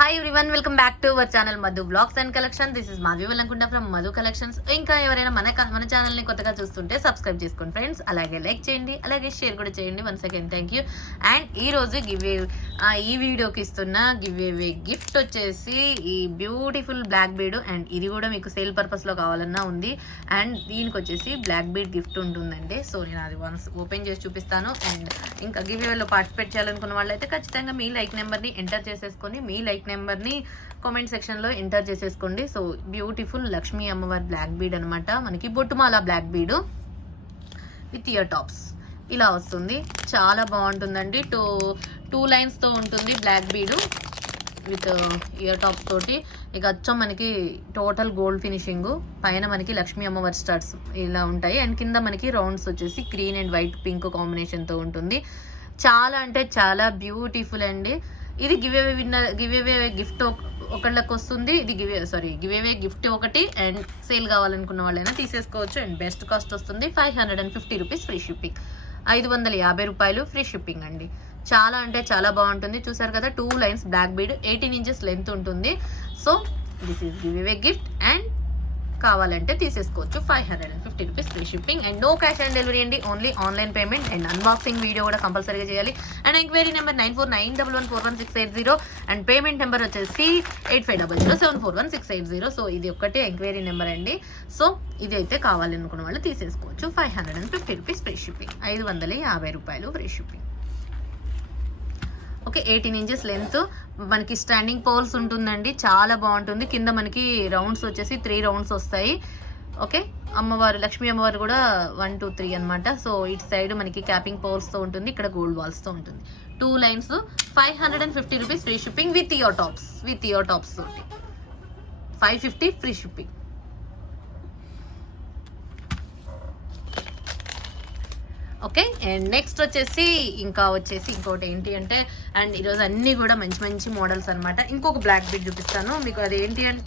Hi everyone, welcome back to our channel Madhu blogs and collection. This is Madhavi Vellankunta from Madhu collections. ఇంకా ఎవరైనా మన channel ని కొత్తగా చూస్తుంటే సబ్స్క్రైబ్ చేసుకోండి ఫ్రెండ్స్. అలాగే లైక్ చేయండి, అలాగే షేర్ కూడా చేయండి. Once again thank you. And ఈ రోజు ఈ వీడియోకి ఇస్తున్న గిఫ్ట్ వచ్చేసి ఈ బ్యూటిఫుల్ బ్లాక్ బీడ్. అండ్ ఇది కూడా మీకు సేల్ పర్పస్ లో కావాలన్నా ఉంది. అండ్ దీనికి వచ్చేసి బ్లాక్ బీడ్ గిఫ్ట్ ఉంటుందండి. సో నేను అది వన్స్ ఓపెన్ చేసి చూపిస్తాను. అండ్ ఇంకా గివ్వేలో పార్టిసిపేట్ చేయాలనుకున్న వాళ్ళైతే ఖచ్చితంగా మీ లైక్ నెంబర్ని ఎంటర్ చేసేసుకొని మీ లైక్ నెంబర్ని కామెంట్ సెక్షన్లో ఎంటర్ చేసేసుకోండి. సో బ్యూటిఫుల్ లక్ష్మీ అమ్మవారి బ్లాక్ బీడ్ అనమాట. మనకి బొట్టుమాల black bead with ear tops ఇలా వస్తుంది. చాలా బాగుంటుందండి. టూ లైన్స్తో ఉంటుంది బ్లాక్ బీడు విత్ ఇయర్ టాప్స్ తోటి. ఇక అచ్చం మనకి టోటల్ గోల్డ్ ఫినిషింగ్, పైన మనకి లక్ష్మీ అమ్మవారి స్టార్స్ ఇలా ఉంటాయి. అండ్ కింద మనకి రౌండ్స్ వచ్చేసి గ్రీన్ అండ్ వైట్ పింక్ కాంబినేషన్తో ఉంటుంది. చాలా అంటే చాలా బ్యూటిఫుల్ అండి. ఇది గివ్వే గిఫ్ట్ ఒకళ్ళకి వస్తుంది. ఇది గివ్వే గిఫ్ట్ ఒకటి. అండ్ సేల్ కావాలనుకున్న వాళ్ళైనా తీసేసుకోవచ్చు. అండ్ బెస్ట్ కాస్ట్ వస్తుంది 550 రూపీస్ ఫ్రీ షిప్పింగ్. 550 రూపాయలు ఫ్రీ షిప్పింగ్ అండి. చాలా అంటే చాలా బాగుంటుంది. చూసారు కదా, 2 lines black bead, 18 inches length ఉంటుంది. So this is giveaway gift. And కావాలంటే తీసేసుకోవచ్చు. 550 rupees free shipping. And no cash on delivery అండి, only online payment. And unboxing video కూడా కంపల్సరీగా చేయాలి. And enquiry number 9491141680. And payment number వచ్చేసి 8500741680. So ఇది ఒక్కటే ఎంక్వైరీ నెంబర్ అండి. సో ఇది అయితే కావాలనుకున్న వాళ్ళు తీసేసుకోవచ్చు. 550 రూపీస్ ఫ్రీ షిప్పింగ్. 550 రూపాయలు free shipping. Okay, 18 inches length, మనకి స్టాండింగ్ పోల్స్ ఉంటుందండి. చాలా బాగుంటుంది. కింద మనకి రౌండ్స్ వచ్చేసి 3 రౌండ్స్ వస్తాయి. ఓకే, అమ్మవారు లక్ష్మీ అమ్మవారు కూడా 1 2 3 అనమాట. సో ఇటు సైడ్ మనకి క్యాపింగ్ పోల్స్తో ఉంటుంది, ఇక్కడ గోల్డ్ వాల్స్తో ఉంటుంది. 2 lines, 550 rupees free shipping with ear tops తోటి 550 free shipping. Okay, and next వచ్చేసి ఇంకోటి ఏంటి అంటే, అండ్ ఈరోజు అన్నీ కూడా మంచి మంచి మోడల్స్ అనమాట. ఇంకొక బ్లాక్ బీడ్ చూపిస్తాను మీకు. అది ఏంటి అంటే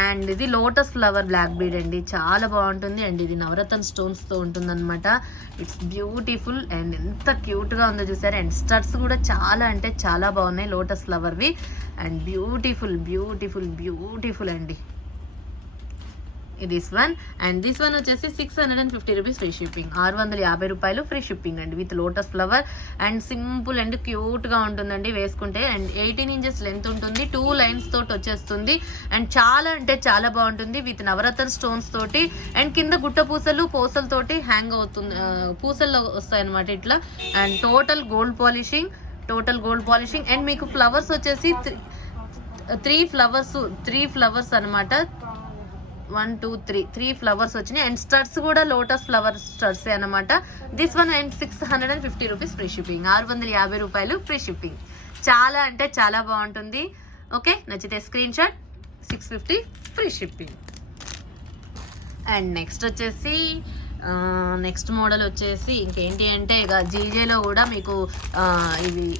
అండ్ ఇది లోటస్ ఫ్లవర్ బ్లాక్ బీడ్ అండి. చాలా బాగుంటుంది. అండ్ ఇది నవరత్న స్టోన్స్తో ఉంటుంది అనమాట. It's beautiful. అండ్ ఎంత క్యూట్గా ఉందో చూసారు. అండ్ స్టడ్స్ కూడా చాలా అంటే చాలా బాగున్నాయి లోటస్ ఫ్లవర్వి. అండ్ బ్యూటిఫుల్ అండి this one. And this one వచ్చేసి 650 రూపీస్ ఫ్రీ షిప్పింగ్. 650 రూపాయలు ఫ్రీ షిప్పింగ్ అండి with lotus flower. And simple and క్యూట్గా ఉంటుందండి వేసుకుంటే. అండ్ 18 ఇంచెస్ లెంత్ ఉంటుంది. 2 లైన్స్ తోటి వచ్చేస్తుంది. అండ్ చాలా అంటే చాలా బాగుంటుంది విత్ నవరత్న స్టోన్స్ తోటి. అండ్ కింద గుట్ట పూసలతోటి హ్యాంగ్ అవుతుంది, పూసల్లో వస్తాయి అనమాట ఇట్లా. And total gold polishing. And మీకు ఫ్లవర్స్ వచ్చేసి 3 ఫ్లవర్స్ అనమాట. 1 2 3 ఫ్లవర్స్ వచ్చినాయి. అండ్ స్టడ్స్ కూడా లోటస్ ఫ్లవర్ స్టడ్స్ అనమాట. This one. And 650 rupees free shipping. 650 రూపాయలు ఫ్రీ షిప్పింగ్. చాలా అంటే చాలా బాగుంటుంది. ఓకే, నచ్చితే screen shot. 650 free shipping. And next model వచ్చేసి ఇంకేంటి అంటే, ఇక జీజేలో కూడా మీకు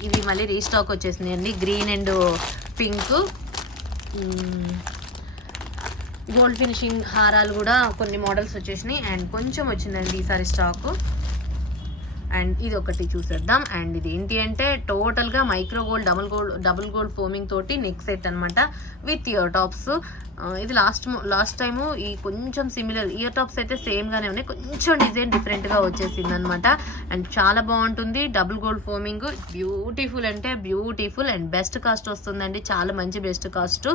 ఇవి మళ్ళీ రీస్టాక్ వచ్చేసింది అండి. Green and pink gold finishing హారాలు కూడా కొన్ని మోడల్స్ వచ్చేసినాయి. అండ్ కొంచెం వచ్చిందండి ఈసారి స్టాక్. అండ్ ఇది ఒకటి చూసేద్దాం. అండ్ ఇది ఏంటి అంటే టోటల్గా micro gold double gold forming తోటి నెక్ సెట్ అనమాట విత్ ఇయర్ టాప్స్. ఇది లాస్ట్ టైము ఈ కొంచెం సిమిలర్ ఇయర్ టాప్స్ అయితే సేమ్గానే ఉన్నాయి, కొంచెం డిజైన్ డిఫరెంట్గా వచ్చేసింది అనమాట. అండ్ చాలా బాగుంటుంది. డబుల్ గోల్డ్ ఫోమింగ్, బ్యూటిఫుల్ అంటే బ్యూటిఫుల్. అండ్ బెస్ట్ కాస్ట్ వస్తుందండి, చాలా మంచి best cost.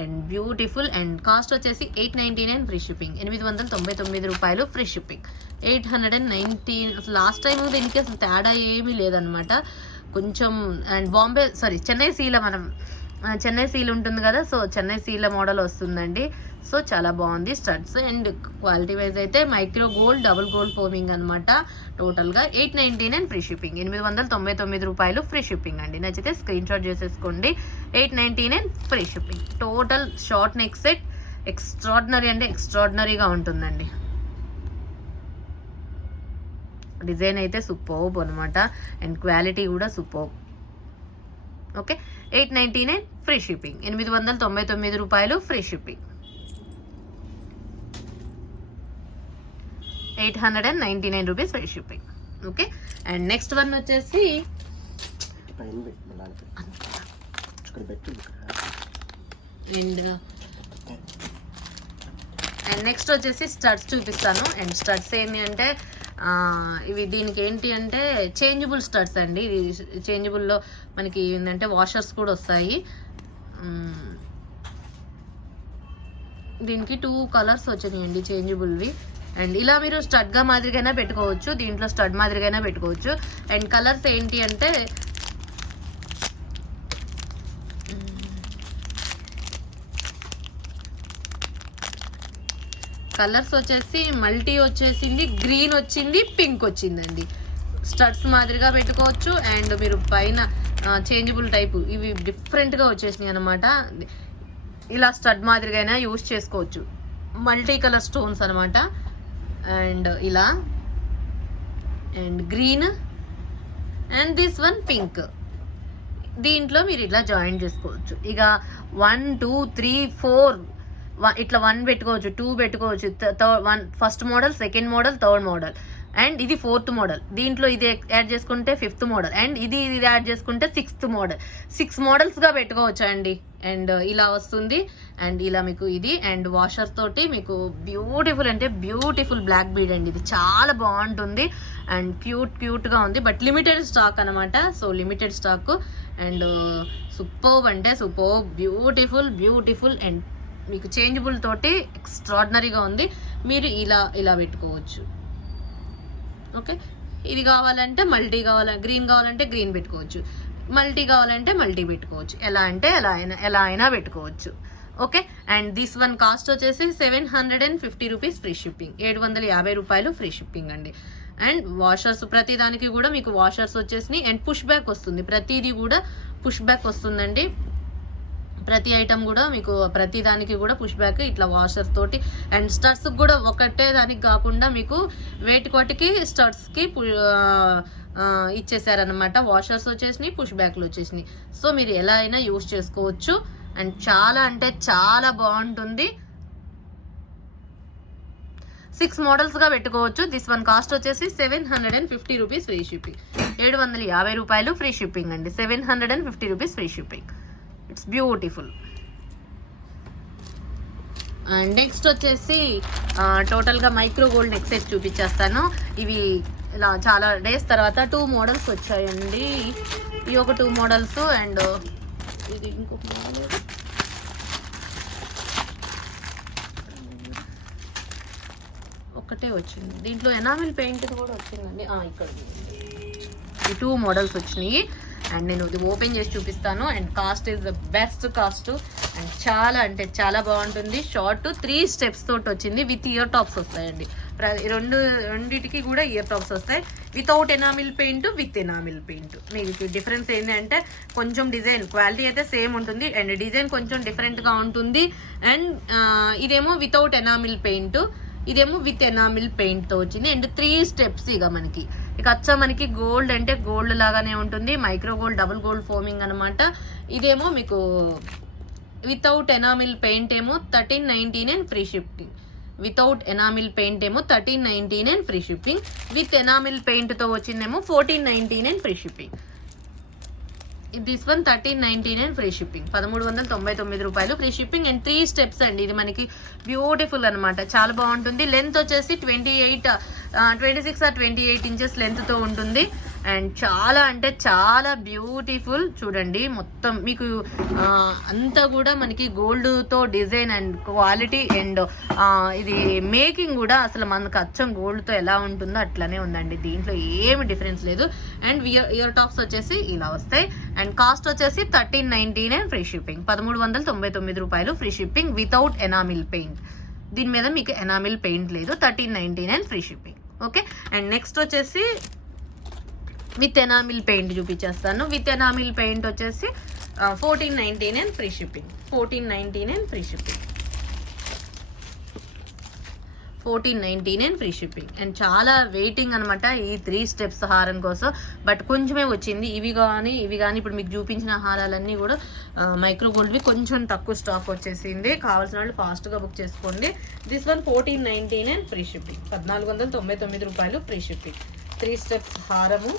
And beautiful. And cost వచ్చేసి 899 ఫ్రీ షిప్పింగ్. 899 రూపాయలు ఫ్రీ షిప్పింగ్. 890. అసలు లాస్ట్ టైం దీనికి అసలు తేడా ఏమీ లేదనమాట కొంచెం. అండ్ చెన్నై సీల్ ఉంటుంది కదా, సో చెన్నై సీల మోడల్ వస్తుందండి. సో చాలా బాగుంది స్టడ్స్. అండ్ క్వాలిటీ వైజ్ అయితే micro gold double gold foaming అనమాట. టోటల్గా 899 ఫ్రీ షిప్పింగ్. 899 రూపాయలు ఫ్రీ షిప్పింగ్ అండి. నచ్చితే స్క్రీన్ షాట్ చేసేసుకోండి. 899 free shipping. Total short neck set ఎక్స్ట్రాడినరీగా ఉంటుందండి. డిజైన్ అయితే సూపర్బ్ అనమాట. అండ్ క్వాలిటీ కూడా సూపర్బ్. Okay, 899 free shipping. 899 రూపాయలు free shipping. 899 rupees free shipping. Okay, and next one వచ్చేసి అండ్ నెక్స్ట్ వచ్చేసి స్టడ్స్ చూపిస్తాను. అండ్ స్టడ్స్ ఏంటి అంటే ఇవి దీనికి ఏంటి అంటే చేంజబుల్ స్టడ్స్ అండి. ఇది చేంజబుల్లో మనకి ఏంటంటే వాషర్స్ కూడా వస్తాయి. దీనికి 2 కలర్స్ వచ్చినాయండి చేంజబుల్వి. అండ్ ఇలా మీరు స్టడ్గా మాదిరిగానే పెట్టుకోవచ్చు, దీంట్లో స్టడ్ మాదిరిగానే పెట్టుకోవచ్చు. అండ్ కలర్స్ ఏంటి అంటే కలర్స్ వచ్చేసి మల్టీ వచ్చేసింది, గ్రీన్ వచ్చింది, పింక్ వచ్చిందండి. స్టడ్స్ మాదిరిగా పెట్టుకోవచ్చు. అండ్ మీరు పైన చేంజబుల్ టైపు ఇవి డిఫరెంట్గా వచ్చేసినాయి అనమాట. ఇలా స్టడ్ మాదిరిగా యూజ్ చేసుకోవచ్చు. మల్టీ కలర్ స్టోన్స్ అనమాట. అండ్ ఇలా and green and this one pink. దీంట్లో మీరు ఇట్లా జాయిన్ చేసుకోవచ్చు. ఇక 1 2 3 4 ఇట్లా 1 పెట్టుకోవచ్చు, 2 పెట్టుకోవచ్చు, first model, second model, third model, and ఇది 4th మోడల్. దీంట్లో ఇది యాడ్ చేసుకుంటే 5th మోడల్, అండ్ ఇది యాడ్ చేసుకుంటే 6th మోడల్. 6 మోడల్స్గా పెట్టుకోవచ్చు అండి. అండ్ ఇలా వస్తుంది. అండ్ ఇలా మీకు ఇది అండ్ వాషర్ తోటి మీకు బ్యూటిఫుల్ అంటే బ్యూటిఫుల్ బ్లాక్ బీడ్ అండి. ఇది చాలా బాగుంటుంది అండ్ క్యూట్గా ఉంది. బట్ లిమిటెడ్ స్టాక్ అనమాట. So limited stock and superb అంటే సూపర్బ్, బ్యూటిఫుల్ అండ్ మీకు చేంజబుల్ తోటి ఎక్స్ట్రాడినరీగా ఉంది. మీరు ఇలా పెట్టుకోవచ్చు. ఓకే, ఇది కావాలంటే మల్టీ గ్రీన్ కావాలంటే గ్రీన్ పెట్టుకోవచ్చు, మల్టీ కావాలంటే మల్టీ పెట్టుకోవచ్చు. ఎలా అయినా పెట్టుకోవచ్చు. Okay, and this one cost వచ్చేసి 750 రూపీస్ ఫ్రీ షిప్పింగ్. 750 రూపాయలు ఫ్రీ షిప్పింగ్ అండి. అండ్ వాషర్స్ ప్రతి దానికి కూడా మీకు వాషర్స్ వచ్చేసినాయి. అండ్ పుష్ బ్యాక్ వస్తుంది, ప్రతిదీ కూడా పుష్ బ్యాక్ వస్తుందండి. ప్రతి ఐటమ్ కూడా మీకు ప్రతి దానికి కూడా పుష్ బ్యాక్ ఇట్లా వాషర్ తోటి. అండ్ స్టడ్స్ కూడా ఒకటే దానికి కాకుండా మీకు వేటికోటికి స్టడ్స్కి ఇచ్చేసారనమాట. వాషర్స్ వచ్చేసినాయి, పుష్ బ్యాక్లు వచ్చేసినాయి. సో మీరు ఎలా అయినా యూజ్ చేసుకోవచ్చు. అండ్ చాలా అంటే చాలా బాగుంటుంది. 6 మోడల్స్గా పెట్టుకోవచ్చు. దిస్ వన్ కాస్ట్ వచ్చేసి 750 రూపీస్ ఫ్రీ షిప్పింగ్. 750 రూపాయలు ఫ్రీ షిప్పింగ్ అండి. 750 rupees free shipping. It's beautiful. And next వచ్చేసి టోటల్గా మైక్రో గోల్డ్ నెక్ సెట్ చూపించేస్తాను. ఇవి ఇలా చాలా డేస్ తర్వాత 2 మోడల్స్ వచ్చాయండి. ఈ ఒక 2 మోడల్స్ అండ్ ఇది ఇంకొక మోడల్. ఒకటే వచ్చింది, దీంట్లో ఎనామిల్ పెయింట్ కూడా వచ్చిందండి. ఇక్కడ ఈ 2 మోడల్స్ వచ్చినాయి. అండ్ నేను ఇది ఓపెన్ చేసి చూపిస్తాను. And cost is the best cost. And చాలా అంటే చాలా బాగుంటుంది. షార్ట్ 3 స్టెప్స్ తోటి వచ్చింది. విత్ ఇయర్ టాప్స్ వస్తాయండి. రెండిటికి కూడా ఇయర్ టాప్స్ వస్తాయి. Without enamel paint, with enamel paint. మీకు డిఫరెన్స్ ఏంటంటే కొంచెం డిజైన్ క్వాలిటీ అయితే సేమ్ ఉంటుంది అండ్ డిజైన్ కొంచెం డిఫరెంట్గా ఉంటుంది. అండ్ ఇదేమో వితౌట్ ఎనామిల్ పెయింట్, ఇదేమో విత్ ఎనామిల్ పెయింట్తో వచ్చింది. And 3 steps. ఇక అచ్చా మనకి గోల్డ్ అంటే గోల్డ్ లాగానే ఉంటుంది. Micro gold, double gold foaming అనమాట. ఇదేమో మీకు వితౌట్ ఎనామిల్ పెయింట్ ఏమో 1399 free shipping. Without enamel paint ఏమో 1399 ఫ్రీ షిప్పింగ్. విత్ ఎనామిల్ పెయింట్తో వచ్చిందేమో 1499 free shipping. This one 1399 free shipping. 1399 రూపాయలు ఫ్రీ షిప్పింగ్. అండ్ 3 స్టెప్స్ అండి. ఇది మనకి బ్యూటిఫుల్ అనమాట. చాలా బాగుంటుంది. లెంత్ వచ్చేసి 26 or 28 ఇంచెస్ లెంత్తో ఉంటుంది. అండ్ చాలా అంటే చాలా బ్యూటిఫుల్. చూడండి మొత్తం మీకు అంతా కూడా మనకి గోల్డ్తో డిజైన్ అండ్ క్వాలిటీ అండ్ ఇది మేకింగ్ కూడా అసలు మనకు అచ్చం గోల్డ్తో ఎలా ఉంటుందో అట్లానే ఉందండి. దీంట్లో ఏమి డిఫరెన్స్ లేదు. అండ్ ఇయర్ టాప్స్ వచ్చేసి ఇలా వస్తాయి. అండ్ కాస్ట్ వచ్చేసి 1399 ఫ్రీ షిప్పింగ్. 1399 రూపాయలు free shipping without enamel paint. దీని మీద మీకు ఎనామిల్ పెయింట్ లేదు. 1399 free shipping. Okay, and next వచ్చేసి విత్ ఎనామిల్ పెయింట్ చూపించేస్తాను. విత్ ఎనామిల్ పెయింట్ వచ్చేసి 1499 free shipping. 1499 free shipping. 1499 and free shipping. And చాలా వెయిటింగ్ అనమాట ఈ 3 స్టెప్స్ హారం కోసం. బట్ కొంచెమే వచ్చింది. ఇవి కానీ ఇప్పుడు మీకు చూపించిన హారాలన్నీ కూడా మైక్రో గోల్డ్వి కొంచెం తక్కువ స్టాక్ వచ్చేసింది. కావాల్సిన వాళ్ళు ఫాస్ట్గా బుక్ చేసుకోండి. This one 1499 and free shipping. 1499 రూపాయలు ఫ్రీ షిప్పింగ్. 3 స్టెప్స్ హారము.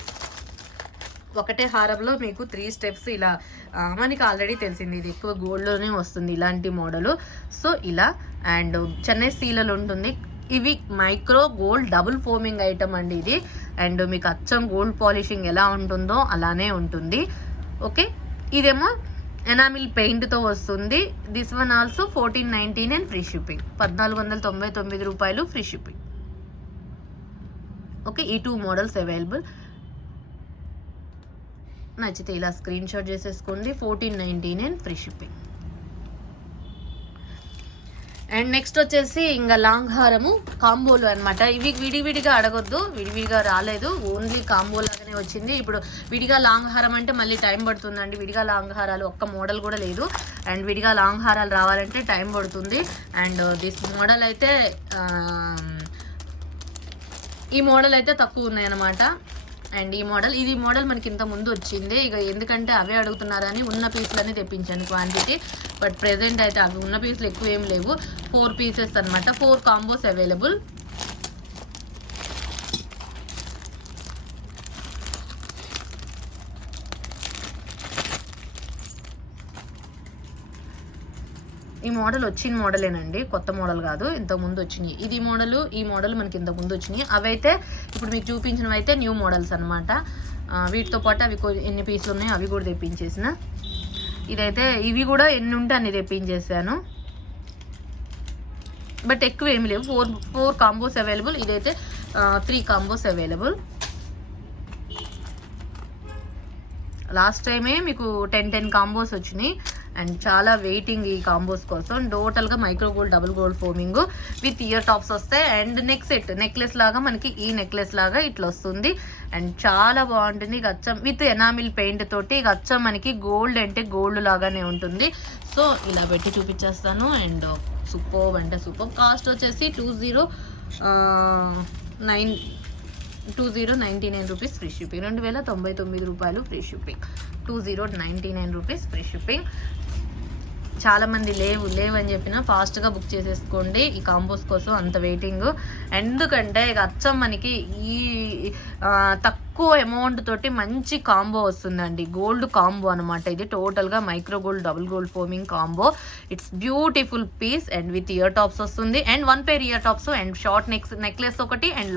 ఒకటే హారంలో మీకు 3 స్టెప్స్ ఇలా మనకి ఆల్రెడీ తెలిసింది ఇది ఎక్కువ గోల్డ్లోనే వస్తుంది ఇలాంటి మోడలు. సో ఇలా అండ్ చెన్నై సీలలు ఉంటుంది. ఇవి micro gold double foaming item అండి ఇది. అండ్ మీకు అచ్చం గోల్డ్ పాలిషింగ్ ఎలా ఉంటుందో అలానే ఉంటుంది. ఓకే, ఇదేమో ఎనామిల్ పెయింట్తో వస్తుంది. This one also 1499 and free shipping. 1499 రూపాయలు ఫ్రీ షిప్పింగ్. ఓకే, ఈ 2 మోడల్స్ అవైలబుల్. నచ్చితే ఇలా స్క్రీన్ షాట్ చేసేసుకోండి. 1499 and free shipping. And next వచ్చేసి ఇంకా లాంగ్ హారము కాంబోలు అనమాట. ఇవి విడివిడిగా అడగొద్దు, విడివిడిగా రాలేదు, ఓన్లీ కాంబో లాగానే వచ్చింది. ఇప్పుడు విడిగా లాంగ్ హారం అంటే మళ్ళీ టైం పడుతుందండి. విడిగా లాంగ్ హారాలు ఒక్క మోడల్ కూడా లేదు. అండ్ విడిగా లాంగ్ హారాలు రావాలంటే టైం పడుతుంది. అండ్ దిస్ మోడల్ అయితే ఈ మోడల్ అయితే తక్కువ ఉన్నాయన్నమాట. అండ్ ఈ మోడల్ మనకి ఇంత ముందు వచ్చింది. ఇక ఎందుకంటే అవే అడుగుతున్నారని ఉన్న పీసులన్నీ తెప్పించాను క్వాంటిటీ. బట్ ప్రెజెంట్ అయితే అవి ఉన్న పీసులు ఎక్కువ ఏం లేవు. 4 పీసెస్ అనమాట. 4 కాంబోస్ అవైలబుల్. ఈ మోడల్ వచ్చిన మోడలేనండి, కొత్త మోడల్ కాదు, ఇంతకుముందు వచ్చినాయి. ఈ మోడల్ మనకి ఇంతకుముందు వచ్చినాయి. అవైతే ఇప్పుడు మీకు చూపించినవి అయితే న్యూ మోడల్స్ అనమాట. వీటితో పాటు అవి ఎన్ని పీసులు ఉన్నాయో అవి కూడా తెప్పించేసిన. ఇదైతే ఇవి కూడా ఎన్ని ఉంటే అన్ని తెప్పించేసాను. బట్ ఎక్కువ ఏమి లేవు. 4 కాంబోస్ అవైలబుల్. ఇదైతే 3 కాంబోస్ అవైలబుల్. లాస్ట్ టైమే మీకు 10 కాంబోస్ వచ్చినాయి. అండ్ చాలా వెయిటింగ్ ఈ కాంబోస్ కోసం. టోటల్గా micro gold double gold foaming with ear tops వస్తాయి. అండ్ నెక్ సెట్, నెక్లెస్ లాగా మనకి ఈ నెక్లెస్ లాగా ఇట్లా వస్తుంది. అండ్ చాలా బాగుంటుంది. ఇక అచ్చం విత్ ఎనామిల్ పెయింట్ తోటి ఇక అచ్చం మనకి గోల్డ్ అంటే గోల్డ్ లాగానే ఉంటుంది. సో ఇలా పెట్టి చూపించేస్తాను. అండ్ సూపర్ అంటే సూపర్. కాస్ట్ వచ్చేసి 2099 రూపీస్ ఫ్రీ షిప్పింగ్. 2099 రూపాయలు free shipping. 2099 rupees free shipping. చాలా మంది లేవు అని చెప్పినా ఫాస్ట్గా బుక్ చేసేసుకోండి ఈ కాంబోస్ కోసం. అంత వెయిటింగ్. ఎందుకంటే ఇక అచ్చం మనకి ఈ తక్కువ అమౌంట్ తోటి మంచి కాంబో వస్తుందండి. గోల్డ్ కాంబో అనమాట ఇది. టోటల్గా micro gold double gold foaming combo. It's beautiful piece. And with ear tops వస్తుంది. And 1 pair ear tops and short necklace ఒకటి. అండ్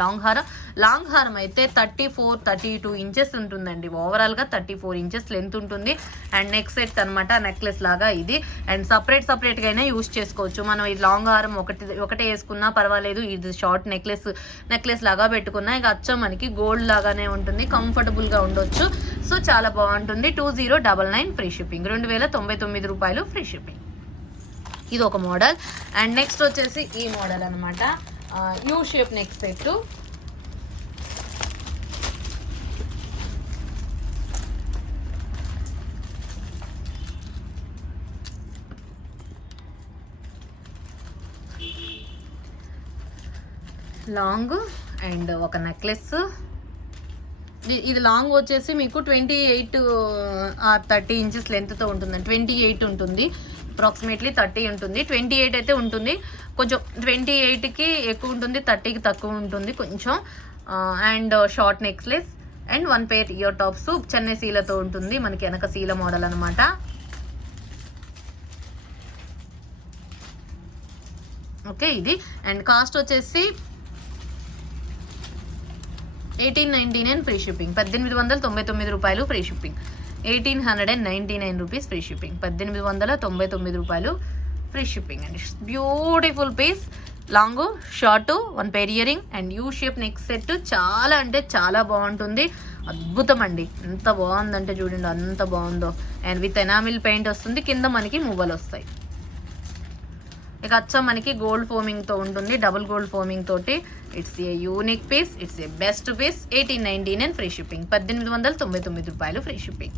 లాంగ్ హారం అయితే 34-32 ఇంచెస్ ఉంటుందండి. ఓవరాల్గా 34 ఇంచెస్ లెంత్ ఉంటుంది. అండ్ నెక్ సెట్ అనమాట, నెక్లెస్ లాగా ఇది. అండ్ సపరేట్గా అయినా యూస్ చేసుకోవచ్చు. మనం ఈ లాంగ్ హారం ఒకటే వేసుకున్నా పర్వాలేదు. ఇది షార్ట్ నెక్లెస్ లాగా పెట్టుకున్నా ఇక అచ్చం మనకి గోల్డ్ లాగానే ఉంటుంది. కంఫర్టబుల్గా ఉండొచ్చు. సో చాలా బాగుంటుంది. 2099 ఫ్రీ షిప్పింగ్. 2099 రూపాయలు ఫ్రీ షిప్పింగ్. ఇది ఒక మోడల్. అండ్ నెక్స్ట్ వచ్చేసి ఈ మోడల్ అనమాట. You shape neck set. Long and ఒక నెక్లెస్. ఇది లాంగ్ వచ్చేసి మీకు 28 or 30 ఇంచెస్ లెంత్తో ఉంటుందండి. 28 ఉంటుంది, అప్రాక్సిమేట్లీ 30 ఉంటుంది. 28 అయితే ఉంటుంది. కొంచెం 28కి ఎక్కువ ఉంటుంది, 30కి తక్కువ ఉంటుంది కొంచెం. And short necklace and 1 pair ear tops. Chennai సీలతో ఉంటుంది. మనకి వెనక సీల మోడల్ అనమాట. ఓకే, ఇది. అండ్ కాస్ట్ వచ్చేసి 1899 ఫ్రీ షిప్పింగ్. 1899 రూపాయలు free shipping. 1899 rupees free shipping. 1899 రూపాయలు ఫ్రీ షిప్పింగ్ అండి. Beautiful piece. Long, short, 1 pair earring and U shape neck set. చాలా అంటే చాలా బాగుంటుంది. అద్భుతం అండి. ఎంత బాగుందంటే చూడండి, అంత బాగుందో. అండ్ విత్ ఎనామిల్ పెయింట్ వస్తుంది. కింద మనకి మువ్వలు వస్తాయి. ఇక అచ్చం మనకి గోల్డ్ ఫోమింగ్తో ఉంటుంది, డబుల్ గోల్డ్ ఫోమింగ్ తోటి. It's a unique piece, it's a best piece. 1899 free shipping. 1899 రూపాయలు ఫ్రీ షిప్పింగ్.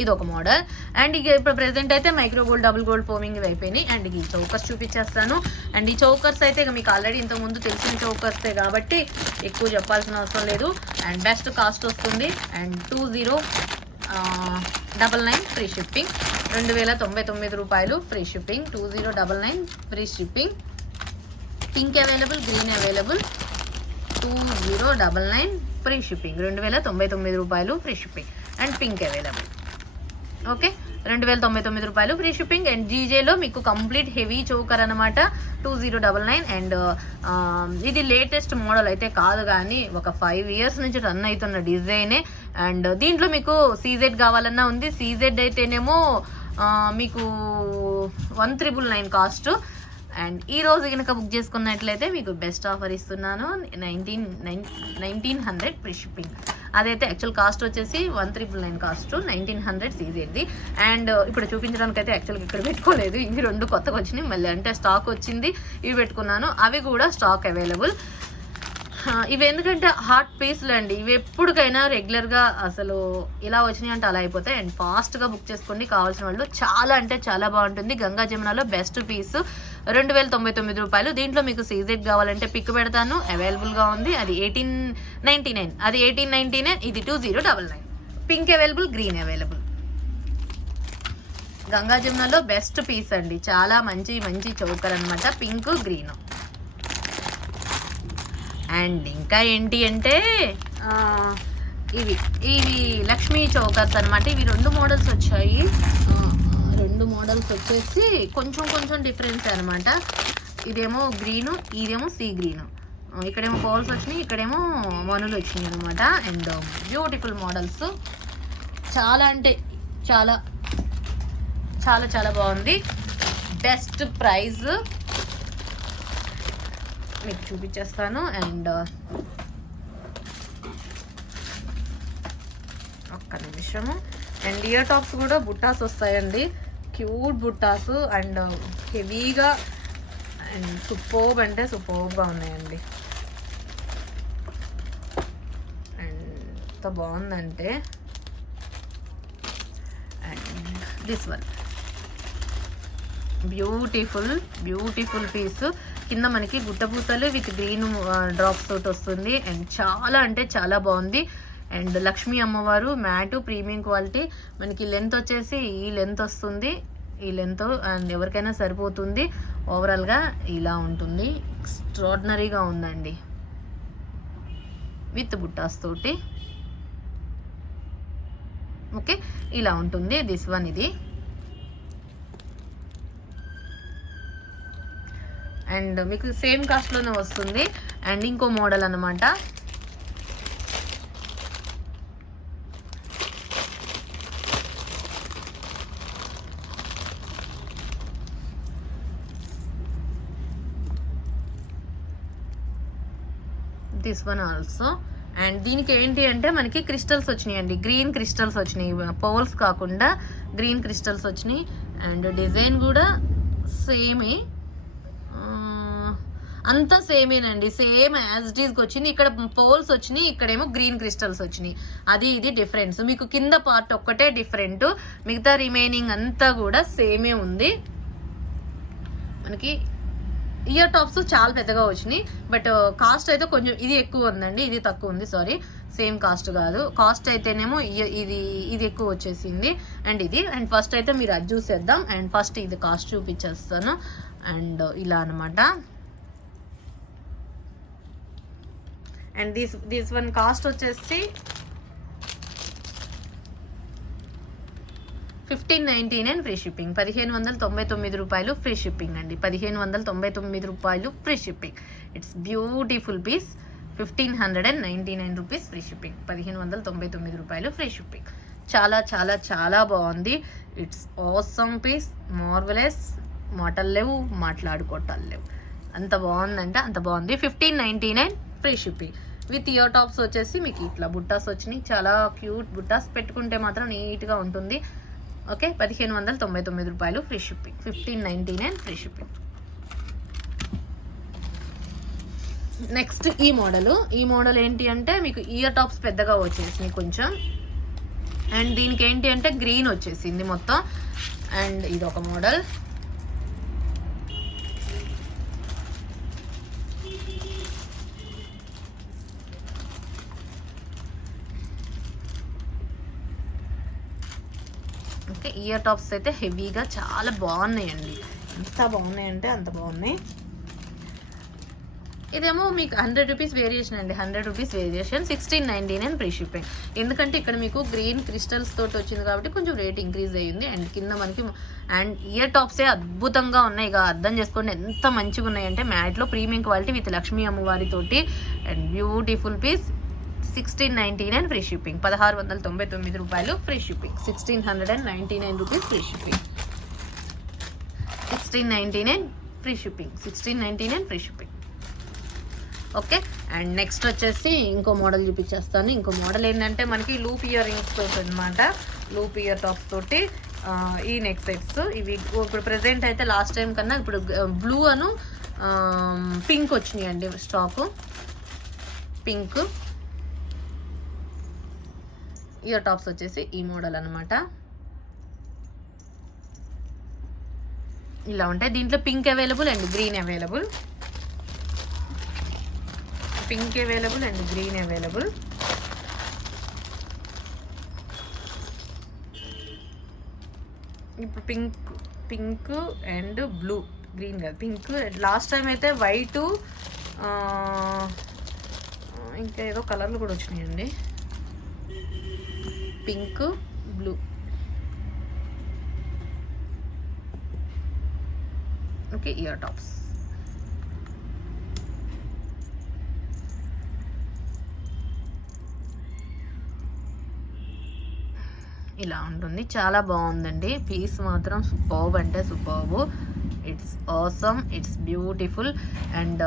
ఇది ఒక మోడల్. అండ్ ఇక ఇప్పుడు ప్రెసెంట్ అయితే micro gold, double gold foaming ఇవి అయిపోయినాయి. అండ్ ఈ చౌకర్స్ చూపించేస్తాను. అండ్ ఈ చౌకర్స్ అయితే ఇక మీకు ఆల్రెడీ ఇంతకుముందు తెలిసిన చౌకర్సే కాబట్టి ఎక్కువ చెప్పాల్సిన అవసరం లేదు. అండ్ బెస్ట్ కాస్ట్ వస్తుంది. అండ్ 2099 ఫ్రీ షిప్పింగ్, 2099 రూపాయలు free shipping, 2099 free shipping. Pink available, green available, 2099 free shipping, 2099 రూపాయలు free shipping. And pink available. Okay, 2099 రూపాయలు ఫ్రీ షిప్పింగ్. అండ్ జీజేలో మీకు కంప్లీట్ హెవీ చోకర్ అనమాట, 2099. అండ్ ఇది లేటెస్ట్ మోడల్ అయితే కాదు కానీ ఒక 5 years నుంచి రన్ అవుతున్న డిజైనే. అండ్ దీంట్లో మీకు సీజెడ్ కావాలన్నా ఉంది. సీజెడ్ అయితేనేమో మీకు 1999 కాస్ట్. అండ్ ఈ రోజు కనుక బుక్ చేసుకున్నట్లయితే మీకు బెస్ట్ ఆఫర్ ఇస్తున్నాను, 1900 ఫ్రీ షిప్పింగ్. అదైతే యాక్చువల్ కాస్ట్ వచ్చేసి 1999 కాస్ట్, 1900 సీజేది. అండ్ ఇప్పుడు చూపించడానికి అయితే యాక్చువల్గా ఇక్కడ పెట్టుకోలేదు, ఇవి 2 కొత్తగా వచ్చినాయి మళ్ళీ, అంటే స్టాక్ వచ్చింది ఇవి పెట్టుకున్నాను. అవి కూడా స్టాక్ అవైలబుల్. ఇవి ఎందుకంటే హాట్ పీస్లు అండి, ఇవి ఎప్పటికైనా రెగ్యులర్గా అసలు ఇలా వచ్చినాయి అంటే అలా అయిపోతాయి. అండ్ ఫాస్ట్గా బుక్ చేసుకోండి కావాల్సిన వాళ్ళు. చాలా అంటే చాలా బాగుంటుంది. గంగా జమునాలో బెస్ట్ పీస్, 2099 రూపాయలు. దీంట్లో మీకు సీజెడ్ కావాలంటే పిక్ పెడతాను, అవైలబుల్గా ఉంది. అది 1899, అది 1899, ఇది 2099. Pink available, green available. Ganga జమునాలో బెస్ట్ పీస్ అండి, చాలా మంచి మంచి చౌకర్ అనమాట, పింక్ గ్రీన్. అండ్ ఇంకా ఏంటి అంటే ఇవి లక్ష్మీ చౌకర్స్ అనమాట. ఇవి 2 మోడల్స్ వచ్చాయి. 2 మోడల్స్ వచ్చేసి కొంచెం డిఫరెన్స్ అనమాట. ఇదేమో గ్రీను, ఇదేమో సీ గ్రీను. ఇక్కడేమో పోల్స్ వచ్చినాయి, ఇక్కడేమో మనులు వచ్చినాయి అనమాట. అండ్ బ్యూటిఫుల్ మోడల్స్, చాలా అంటే చాలా చాలా చాలా బాగుంది. బెస్ట్ ప్రైస్ మీకు చూపించేస్తాను. అండ్ ఒక్క నిమిషము. అండ్ ఇయర్ టాప్స్ కూడా బుట్టాస్ వస్తాయండి, క్యూట్ బుట్టాస్. అండ్ హెవీగా అండ్ సూపర్బ్ అంటే సూపర్బ్గా ఉన్నాయండి. అండ్ ఎంత బాగుందంటే, and this one beautiful piece. కింద మనకి గుట్టపూసలు విత్ గ్రీన్ డ్రాప్స్ తోటి వస్తుంది. అండ్ చాలా అంటే చాలా బాగుంది. అండ్ లక్ష్మీ అమ్మవారు మ్యాటు, ప్రీమియం క్వాలిటీ. మనకి లెంత్ వచ్చేసి ఈ లెంత్ వస్తుంది, ఈ లెంత్. అండ్ ఎవరికైనా సరిపోతుంది. ఓవరాల్గా ఇలా ఉంటుంది. ఎక్స్ట్రాడినరీగా ఉందండి విత్ బుట్టాస్ తోటి. ఓకే, ఇలా ఉంటుంది దిస్ వన్. ఇది అండ్ మీకు సేమ్ కాస్ట్లోనే వస్తుంది. అండ్ ఇంకో మోడల్ అన్నమాట. This one also. అండ్ దీనికి ఏంటి అంటే మనకి క్రిస్టల్స్ వచ్చినాయండి, గ్రీన్ క్రిస్టల్స్ వచ్చినాయి, పోల్స్ కాకుండా గ్రీన్ క్రిస్టల్స్ వచ్చినాయి. అండ్ డిజైన్ కూడా సేమే, అంతా సేమేనండి, సేమ్ యాజ్ ఇట్ ఈస్కి వచ్చింది. ఇక్కడ పోల్స్ వచ్చినాయి, ఇక్కడేమో గ్రీన్ క్రిస్టల్స్ వచ్చినాయి. అది ఇది డిఫరెన్స్. మీకు కింద పార్ట్ ఒక్కటే డిఫరెంట్, మిగతా రిమైనింగ్ అంతా కూడా సేమే ఉంది. మనకి ఇయర్ టాప్స్ చాలా పెద్దగా వచ్చినాయి, బట్ కాస్ట్ అయితే కొంచెం ఇది ఎక్కువ ఉందండి, ఇది తక్కువ ఉంది. సారీ, సేమ్ కాస్ట్ కాదు. కాస్ట్ అయితేనేమో ఇది ఎక్కువ వచ్చేసింది. అండ్ ఇది. అండ్ ఫస్ట్ అయితే మీరు అది చూసేద్దాం. అండ్ ఫస్ట్ ఇది కాస్ట్ చూపించేస్తాను. అండ్ ఇలా అనమాట. అండ్ దిస్ వన్ కాస్ట్ వచ్చేసి 1599 ఫ్రీ షిప్పింగ్, 1599 రూపాయలు ఫ్రీ షిప్పింగ్ అండి. 1599 రూపాయలు free shipping. It's beautiful piece. 1599 rupees free shipping, 1599 రూపాయలు ఫ్రీ షిప్పింగ్. చాలా చాలా చాలా బాగుంది. It's awesome piece, marvellous. మాటలు లేవు, మాట్లాడుకోవటాలు లేవు, అంత బాగుందంటే అంత బాగుంది. 1599 free shipping with ear tops వచ్చేసి మీకు ఇట్లా బుట్టాస్ వచ్చినాయి. చాలా క్యూట్ బుట్టాస్, పెట్టుకుంటే మాత్రం నీట్గా ఉంటుంది. ఓకే, 1599 రూపాయలు free shipping, 1599 free shipping. Next ఈ మోడల్ ఏంటి అంటే మీకు ఇయర్ టాప్స్ పెద్దగా వచ్చేసినాయి కొంచెం. అండ్ దీనికి ఏంటి అంటే గ్రీన్ వచ్చేసింది మొత్తం. అండ్ ఇది ఒక మోడల్. ఓకే, ఇయర్ టాప్స్ అయితే హెవీగా చాలా బాగున్నాయండి. ఎంత బాగున్నాయంటే అంత బాగున్నాయి. ఇదేమో మీకు 100 రూపీస్ వేరియేషన్ అండి, 100 రూపీస్ వేరియేషన్, 1699 ఫ్రీ షిప్పింగ్. ఎందుకంటే ఇక్కడ మీకు గ్రీన్ క్రిస్టల్స్ తోటి వచ్చింది కాబట్టి కొంచెం రేట్ ఇంక్రీజ్ అయ్యింది. అండ్ కింద మనకి అండ్ ఇయర్ టాప్సే అద్భుతంగా ఉన్నాయి. ఇక అర్థం చేసుకోండి ఎంత మంచిగా ఉన్నాయంటే, మ్యాట్లో ప్రీమియం క్వాలిటీ విత్ లక్ష్మీ అమ్మవారితోటి. And beautiful piece, 1699 free shipping, 1699 రూపాయలు free shipping, 1699 rupees free shipping, 1699 free shipping, 1699 free shipping. Okay, and next వచ్చేసి ఇంకో మోడల్ చూపించేస్తాను. ఇంకో మోడల్ ఏంటంటే మనకి లూప్ ఇయర్ రింగ్స్ తోటి అనమాట, లూప్ ఇయర్ టాప్స్ తోటి ఈ నెక్ సెట్స్. ఇవి ఇప్పుడు ప్రెసెంట్ అయితే లాస్ట్ టైం కన్నా ఇప్పుడు బ్లూ అను పింక్ వచ్చినాయి అండి స్టాకు. పింక్ ఇయర్ టాప్స్ వచ్చేసి ఈ మోడల్ అనమాట. ఇలా ఉంటాయి. దీంట్లో pink available and green available, pink available and green available. ఇప్పుడు పింక్ అండ్ బ్లూ, గ్రీన్ కాదు పింక్. లాస్ట్ టైం అయితే వైట్ ఇంకా ఏదో కలర్లు కూడా వచ్చినాయండి. Pink, blue. Okay, year tops ఇలా ఉంటుంది. చాలా బాగుందండి పీస్ మాత్రం, సూపర్బ్ అంటే superb. It's awesome, it's beautiful. And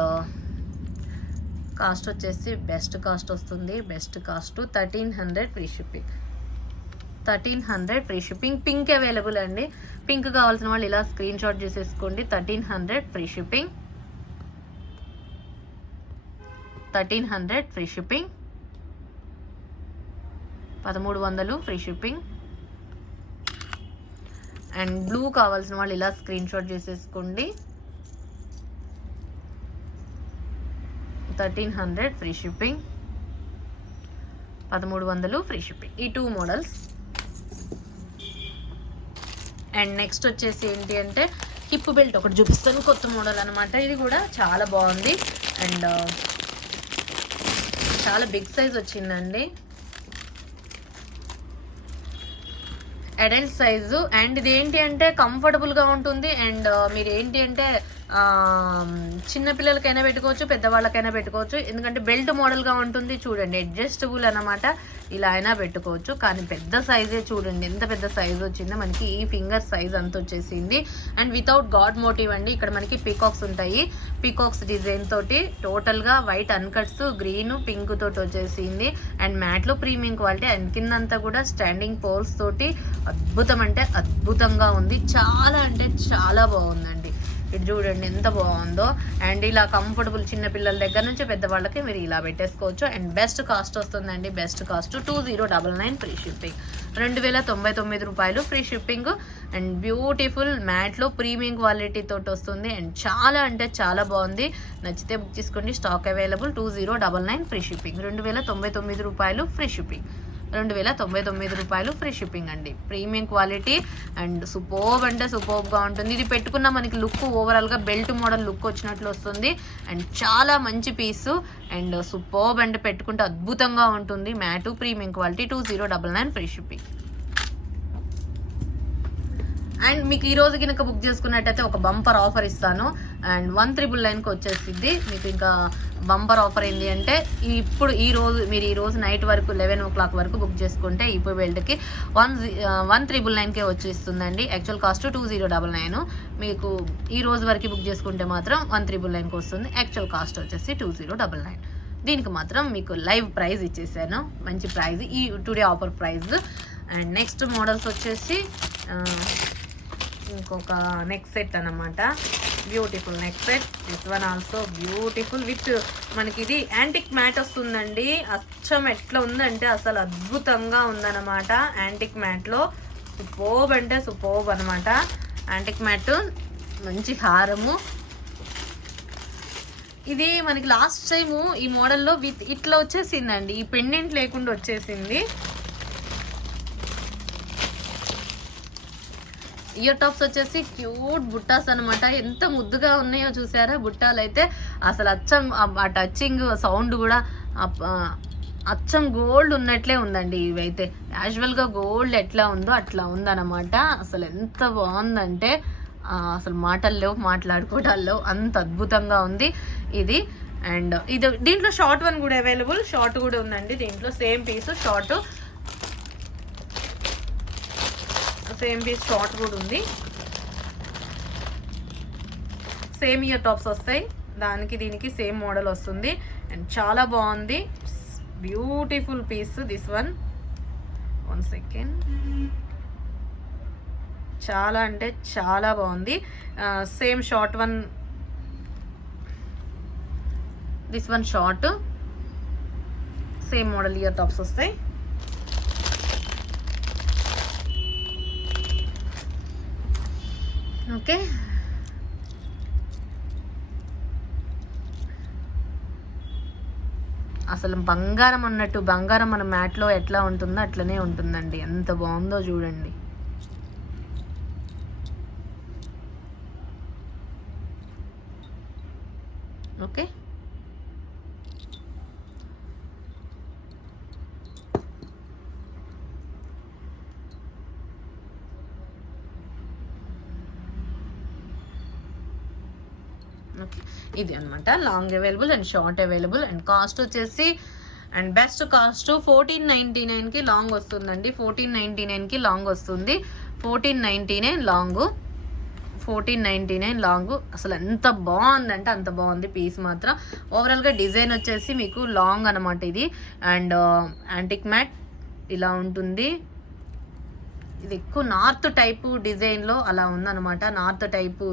cost వచ్చేసి బెస్ట్ కాస్ట్ వస్తుంది. Best cost 1300 free shipping, 1300 free shipping. Pink available అండి. పింక్ కావాల్సిన వాళ్ళు ఇలా స్క్రీన్ షాట్ చేసేసుకోండి. 1300 free shipping, 1300 free shipping, 1300 free shipping. And blue కావాల్సిన వాళ్ళు ఇలా స్క్రీన్ షాట్ చేసేసుకోండి. 1300 ఫ్రీ షిప్పింగ్, 1300 ఫ్రీ షిప్పింగ్. ఈ 2 మోడల్స్. అండ్ నెక్స్ట్ వచ్చేసి ఏంటి అంటే హిప్ బెల్ట్ ఒకటి చూపిస్తాను, కొత్త మోడల్ అనమాట. ఇది కూడా చాలా బాగుంది అండ్ చాలా బిగ్ సైజ్ వచ్చిందండి, అడల్ట్ సైజు. అండ్ ఇది ఏంటి అంటే కంఫర్టబుల్గా ఉంటుంది. అండ్ మీరు ఏంటి అంటే చిన్నపిల్లలకైనా పెట్టుకోవచ్చు, పెద్దవాళ్ళకైనా పెట్టుకోవచ్చు. ఎందుకంటే బెల్ట్ మోడల్గా ఉంటుంది. చూడండి అడ్జస్టబుల్ అనమాట, ఇలా అయినా పెట్టుకోవచ్చు. కానీ పెద్ద సైజే చూడండి ఎంత పెద్ద సైజ్ వచ్చిందో, మనకి ఈ ఫింగర్ సైజ్ అంత వచ్చేసింది. అండ్ వితౌట్ గాడ్ మోటివ్ అండి. ఇక్కడ మనకి పీకాక్స్ ఉంటాయి, పీకాక్స్ డిజైన్ తోటి టోటల్గా వైట్ అన్కట్స్, గ్రీన్, పింక్ తోటి వచ్చేసింది. అండ్ మ్యాట్లో ప్రీమియం క్వాలిటీ. అండ్ కిందంతా కూడా స్టాండింగ్ పోల్స్ తోటి అద్భుతం అంటే అద్భుతంగా ఉంది. చాలా అంటే చాలా బాగుందండి. ఇది చూడండి ఎంత బాగుందో. అండ్ ఇలా కంఫర్టబుల్ చిన్నపిల్లల దగ్గర నుంచి పెద్దవాళ్ళకి మీరు ఇలా పెట్టేసుకోవచ్చు. అండ్ బెస్ట్ కాస్ట్ వస్తుందండి. బెస్ట్ కాస్ట్ 2099 ఫ్రీ షిప్పింగ్, 2099 రూపాయలు ఫ్రీ షిప్పింగ్. అండ్ బ్యూటిఫుల్ మ్యాట్లో ప్రీమియం క్వాలిటీ తోటి వస్తుంది. అండ్ చాలా అంటే చాలా బాగుంది. నచ్చితే బుక్ చేసుకోండి. Stock available. 2099 ఫ్రీ షిప్పింగ్, 2099 రూపాయలు ఫ్రీ షిప్పింగ్, 2099 రూపాయలు ఫ్రీ షిప్పింగ్ అండి. ప్రీమియం క్వాలిటీ అండ్ సూపర్బ్ అంటే సూపర్బ్గా ఉంటుంది. ఇది పెట్టుకున్న మనకి లుక్ ఓవరాల్గా బెల్ట్ మోడల్ లుక్ వచ్చినట్లు వస్తుంది. అండ్ చాలా మంచి పీసు అండ్ సూపర్బ్ అంటే పెట్టుకుంటే అద్భుతంగా ఉంటుంది. Mat premium quality, 2099 free shipping. And మీకు ఈ రోజు కనుక బుక్ చేసుకున్నట్టయితే ఒక బంపర్ ఆఫర్ ఇస్తాను. అండ్ 1999కి వచ్చేసింది మీకు. ఇంకా బంపర్ ఆఫర్ ఏంటి అంటే ఇప్పుడు మీరు ఈ రోజు నైట్ వరకు 11 o'clock వరకు బుక్ చేసుకుంటే ఈ బెల్ట్కి 1999కే వచ్చేస్తుందండి. Actual cost 2099. మీకు ఈ రోజు వరకు బుక్ చేసుకుంటే మాత్రం 1999కి వస్తుంది. యాక్చువల్ కాస్ట్ వచ్చేసి 2099. దీనికి మాత్రం మీకు లైవ్ ప్రైజ్ ఇచ్చేసాను, మంచి ప్రైజ్, ఈ today offer praise. And next models వచ్చేసి ఇంకొక నెక్ సెట్ అన్నమాట. Beautiful neck set. This one also beautiful with మనకి ఇది యాంటిక్ మ్యాట్ వస్తుందండి. అచ్చం ఎట్లా ఉందంటే అసలు అద్భుతంగా ఉందన్నమాట. యాంటిక్ మ్యాట్లో సూపర్బ్ అంటే సూపర్బ్ అనమాట. యాంటిక్ మ్యాట్ మంచి హారము. ఇది మనకి లాస్ట్ టైము ఈ మోడల్లో విత్ ఇట్లా వచ్చేసిందండి, ఈ పెండెంట్ లేకుండా వచ్చేసింది. ఇయర్ టాప్స్ వచ్చేసి క్యూట్ బుట్టాస్ అనమాట. ఎంత ముద్దుగా ఉన్నాయో చూసారా బుట్టాలు అయితే. అసలు అచ్చం ఆ టచింగ్ సౌండ్ కూడా అచ్చం గోల్డ్ ఉన్నట్లే ఉందండి. ఇవైతే యాజువల్గా గోల్డ్ ఎట్లా ఉందో అట్లా ఉందన్నమాట. అసలు ఎంత బాగుందంటే అసలు మాటల్లో మాట్లాడుకోవడాల్లో అంత అద్భుతంగా ఉంది ఇది. అండ్ ఇది దీంట్లో షార్ట్ వన్ కూడా అవైలబుల్, షార్ట్ కూడా ఉందండి దీంట్లో. Same piece short, same piece short కూడా ఉంది. సేమ్ ఇయర్ టాప్స్ వస్తాయి, దానికి దీనికి సేమ్ మోడల్ వస్తుంది. అండ్ చాలా బాగుంది, beautiful piece this one. 1 second. చాలా అంటే చాలా బాగుంది. Same short one, this one short, same model ear tops వస్తాయి. ఓకే, అసలు బంగారం అన్నట్టు, బంగారం మన మ్యాట్లో ఎట్లా ఉంటుందో అట్లనే ఉంటుందండి. ఎంత బాగుందో చూడండి. ఓకే, ఓకే ఇది అనమాట. Long available and short available. And cost వచ్చేసి అండ్ బెస్ట్ కాస్ట్ 1499కి లాంగ్ వస్తుందండి. 1499కి లాంగ్ వస్తుంది. 1499 లాంగ్, 1499 లాంగ్. అసలు ఎంత బాగుందంటే అంత బాగుంది పీస్ మాత్రం. ఓవరాల్గా డిజైన్ వచ్చేసి మీకు లాంగ్ అనమాట ఇది. అండ్ యాంటిక్ మ్యాట్ ఇలా ఉంటుంది. ఇది ఎక్కువ నార్త్ టైపు డిజైన్లో అలా ఉందన్నమాట. నార్త్ టైపు